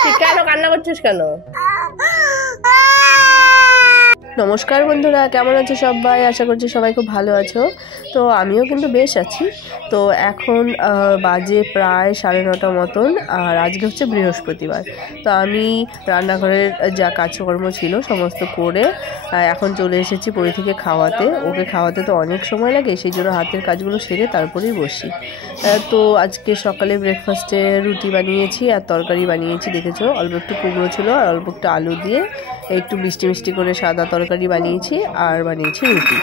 তুই কেন কান্না করছিস কেন? নমস্কার বন্ধুরা, কেমন আছো সবাই? আশা করছি সবাই খুব ভালো আছো। তো আমিও কিন্তু বেশ আছি। তো এখন বাজে প্রায় 9:30 মতন, আর আজকে হচ্ছে বৃহস্পতিবার। তো আমি রান্নাঘরের যা কাজকর্ম ছিল সমস্ত করে এখন চলে এসেছি পরিধিকে খাওয়াতে। ওকে খাওয়াতে তো অনেক সময় লাগে, সেই জন্য হাতের কাজগুলো সেরে তারপরেই বসি। তো আজকে সকালে ব্রেকফাস্টে রুটি বানিয়েছি আর তরকারি বানিয়েছি। দেখেছো, অল্প একটু কুমড়ো ছিল আর অল্প একটু আলু দিয়ে একটু মিষ্টি মিষ্টি করে সাদা তরকারি বানিয়েছি আর বানিয়েছি রুটি।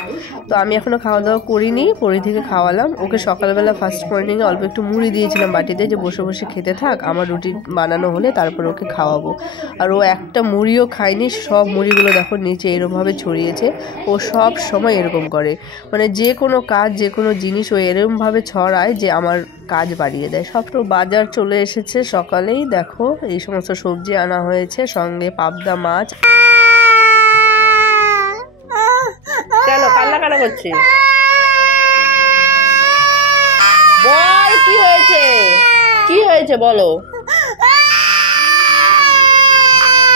তো আমি এখনও খাওয়া দাওয়া করিনি, পরিধিকে খাওয়ালাম। ওকে সকালবেলা ফার্স্ট মর্নিংয়ে অল্প একটু মুড়ি দিয়েছিলাম বাটিতে, যে বসে বসে খেতে থাক, আমার রুটি বানানো হলে তারপর ওকে খাওয়াবো। আর ও একটা মুড়িও খায়নি, সব মুড়িগুলো দেখো নিচে এরকমভাবে ছড়িয়েছে। ও সব সময় এরকম করে, মানে যে কোনো কাজ যে কোনো জিনিস ও এরকমভাবে ছড়ায় যে আমার কাজ বাড়িয়ে দেয়। সব তো বাজার চলে এসেছে সকালেই, দেখো এই সমস্ত সবজি আনা হয়েছে, সঙ্গে পাবদা মাছ। কেন কান্না কান্না করছিস? বল কি হয়েছে, কি হয়েছে বলো।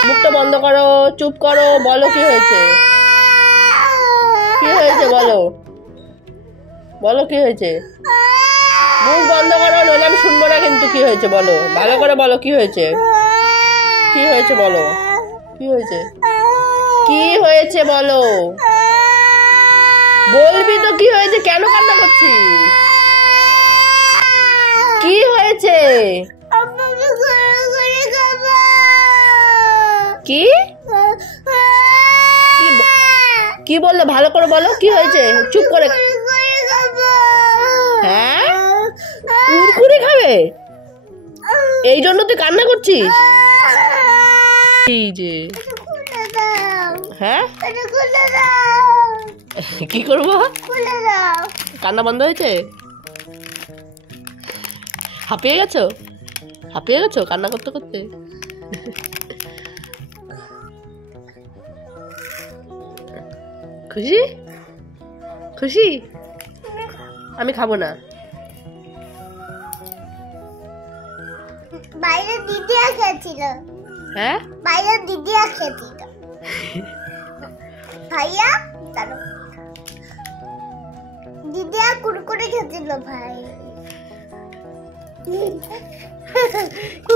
মুখটা বন্ধ করো, চুপ করো, বলো কি হয়েছে, কি হয়েছে বলো, বলো কি হয়েছে। মুখ বন্ধ করো, নইলে আমি শুনবো না কিন্তু। কি হয়েছে বলো, ভালো করে বলো কি হয়েছে, কি হয়েছে বলো, কি হয়েছে, কি হয়েছে বলো, বলবি তো কি হয়েছে, কেন কান্না করছিস, কি হয়েছে, কি কি বললো, ভালো করে বলো কি হয়েছে। চুপ করে, হ্যাঁ কুরকুরে খাবে, এই জন্য তুই কান্না করছিস। এই যে হ্যাঁ কি করবো, কান্না বন্ধ হয়েছে, হাঁপিয়ে গেছো, হাঁপিয়ে গেছো কান্না করতে করতে। খুশি খুশি, আমি খাবো না। বাইরে দিদিয়া খেয়েছিল, হ্যাঁ বাইরে দিদিয়া খেয়েছিল, ভাইয়া দাঁড়ো, দিদিয়া কুরকুরে খেয়েছিল ভাই।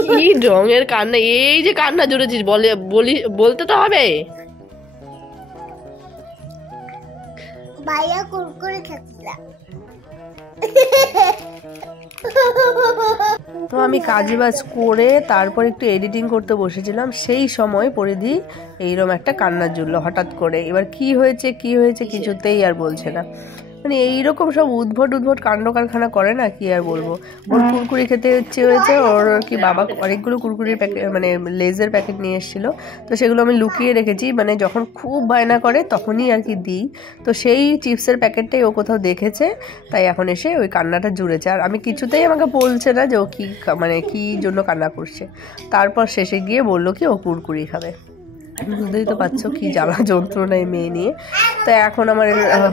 কি রঙের কান্না, এই যে কান্না জুড়েছিস, বলতে তো হবে। ভাইয়া কুরকুরে খেয়েছিল। তো আমি কাজবাজ করে তারপর একটু এডিটিং করতে বসেছিলাম, সেই সময় পরিধি এইরকম একটা কান্না জুড়লো হঠাৎ করে। এবার কি হয়েছে কি হয়েছে কিছুতেই আর বলছে না, মানে এইরকম সব উদ্ভট উদ্ভট কাণ্ড কারখানা করে না, কি আর বলবো। ওর কুরকুরি খেতে ইচ্ছে হয়েছে, ওর কি বাবা অনেকগুলো কুরকুরির প্যাকেট মানে লেজের প্যাকেট নিয়ে এসেছিলো, তো সেগুলো আমি লুকিয়ে রেখেছি, মানে যখন খুব বায়না করে তখনই আর কি দিই। তো সেই চিপসের প্যাকেটটাই ও কোথাও দেখেছে, তাই এখন এসে ওই কান্নাটা জুড়েছে। আর আমি কিছুতেই আমাকে বলছে না যে ও কী মানে কী জন্য কান্না করছে। তারপর শেষে গিয়ে বললো কি ও কুরকুরি খাবে। বুঝতেই তো পারছো কি জ্বালা যন্ত্রণায় মেয়ে নিয়ে। তো এখন আমার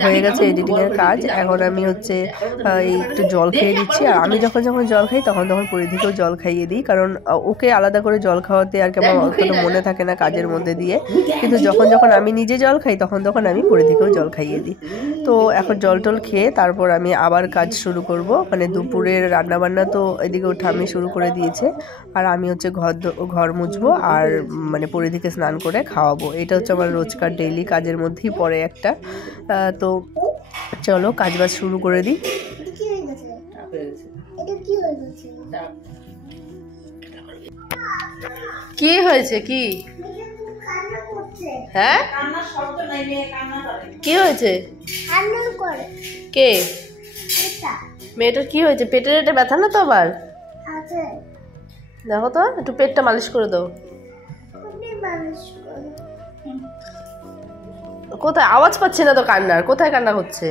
হয়ে গেছে এডিটিংয়ের কাজ। এখন আমি হচ্ছে একটু জল খেয়ে দিচ্ছি, আর আমি যখন যখন জল খাই তখন তখন পরিধিকেও জল খাইয়ে দিই, কারণ ওকে আলাদা করে জল খাওয়াতে আর কেমন অতটা মনে থাকে না কাজের মধ্যে দিয়ে। কিন্তু যখন যখন আমি নিজে জল খাই তখন তখন আমি পরিধিকেও জল খাইয়ে দিই। তো এখন জল টল খেয়ে তারপর আমি আবার কাজ শুরু করব, মানে দুপুরের রান্নাবান্না তো এদিকে ওঠা আমি শুরু করে দিয়েছে, আর আমি হচ্ছে ঘর মুছবো আর মানে পরিধিকে স্নান করে খাওয়াবো। এটা হচ্ছে আমার রোজকার ডেইলি কাজের মধ্যেই পড়ে একটা। তো চলো কাজবাজ শুরু করে দিই। কি হয়েছে, কি হ্যাঁ কি হয়েছে, কে মেয়েটার কি হয়েছে, পেটের এটা ব্যথা না তো আবার? দেখো তো একটু পেটটা মালিশ করে দাও। কোথায় আওয়াজ পাচ্ছি না তো কান্নার, কোথায় কান্না হচ্ছে?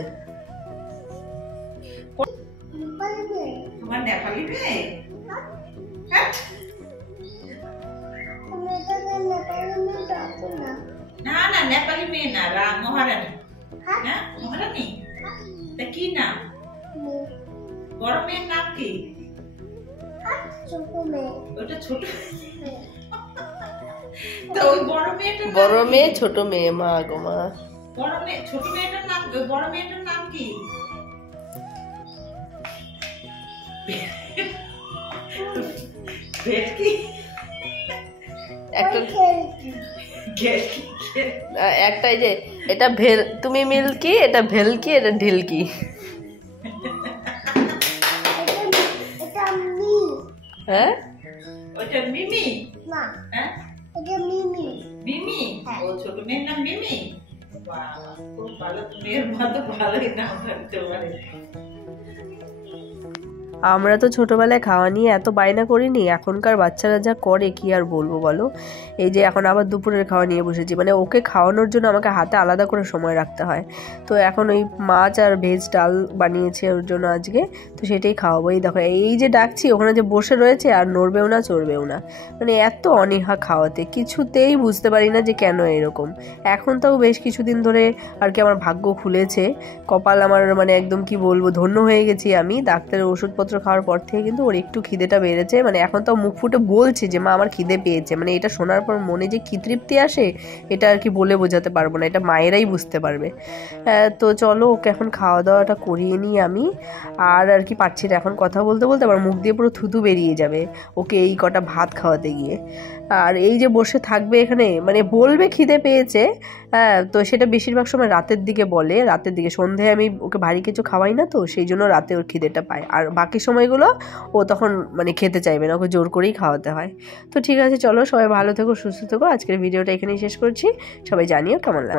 না না নেপালি মেয়ে না, মহারানী। হ্যাঁ মহারানী, তা কি নাম? বড় মেয়ের নাম কি? ওটা ছোট। তো ওই বড় মেয়েটার নাম বড় কি? মেয়ে ছোট মেয়ে, মা গো মা। বড় মেয়ে ছোট মেয়েটার নাম, ওই বড় মেয়েটার নাম কি? ভেটকি? একটা ভেটকি? একটা এই যে এটা ভেল, তুমি মিল্কি, এটা ভেলকি, এটা ঢিলকি। এটা মি হ্যাঁ ওইটা মিমি? না হ্যাঁ এটা মিমি মিমি? ও ছোট মেয়ের নাম মিমি? বাবা, খুব ভালো, মেয়ের মতো ভালোই নাম রাখতে পারে। আমরা তো ছোটবেলায় খাওয়া নিয়ে এত বায়না করিনি, এখনকার বাচ্চারা যা করে কি আর বলবো বলো। এই যে এখন আবার দুপুরের খাওয়া নিয়ে বসেছি, মানে ওকে খাওয়ানোর জন্য আমাকে হাতে আলাদা করে সময় রাখতে হয়। তো এখন ওই মাছ আর ভেজ ডাল বানিয়েছে ওর জন্য আজকে, তো সেটাই খাওয়াবো। এই দেখো এই যে ডাকছি, ওখানে যে বসে রয়েছে আর নড়বেও না চড়বেও না, মানে এত অনীহা খাওয়াতে, কিছুতেই বুঝতে পারি না যে কেন এরকম। এখন তাও বেশ কিছুদিন ধরে আর কি আমার ভাগ্য খুলেছে, কপাল আমার মানে একদম কি বলবো, ধন্য হয়ে গেছি আমি। ডাক্তারের ওষুধপত্র খাওয়ার পর থেকে কিন্তু ওর একটু খিদেটা বেড়েছে, মানে এখন তো মুখ ফুটে বলছে যে মা আমার খিদে পেয়েছে। মানে এটা শোনার পর মনে যে কি তৃপ্তি আসে এটা আর কি বলে বোঝাতে পারবো না, এটা মায়েরাই বুঝতে পারবে। তো চলো ওকে এখন খাওয়া দাওয়াটা করিয়ে নিই আমি। আর কি পারছি না এখন কথা বলতে বলতে আমার মুখ দিয়ে পুরো থুতু বেরিয়ে যাবে ওকে এই কটা ভাত খাওয়াতে গিয়ে। আর এই যে বসে থাকবে এখানে, মানে বলবে খিদে পেয়েছে, তো সেটা বেশিরভাগ সময় রাতের দিকে বলে, রাতের দিকে। সন্ধ্যায় আমি ওকে ভারী কিছু খাওয়াই না, তো সেই জন্য রাতে ওর খিদেটা পায়। আর বাকি সময়গুলো ও তখন মানে খেতে চাইবে না, ওকে জোর করেই খাওয়াতে হয়। তো ঠিক আছে চলো, সবাই ভালো থেকো, সুস্থ থেকো। আজকের ভিডিওটা এখানেই শেষ করছি, সবাই জানিও কেমন লাগে।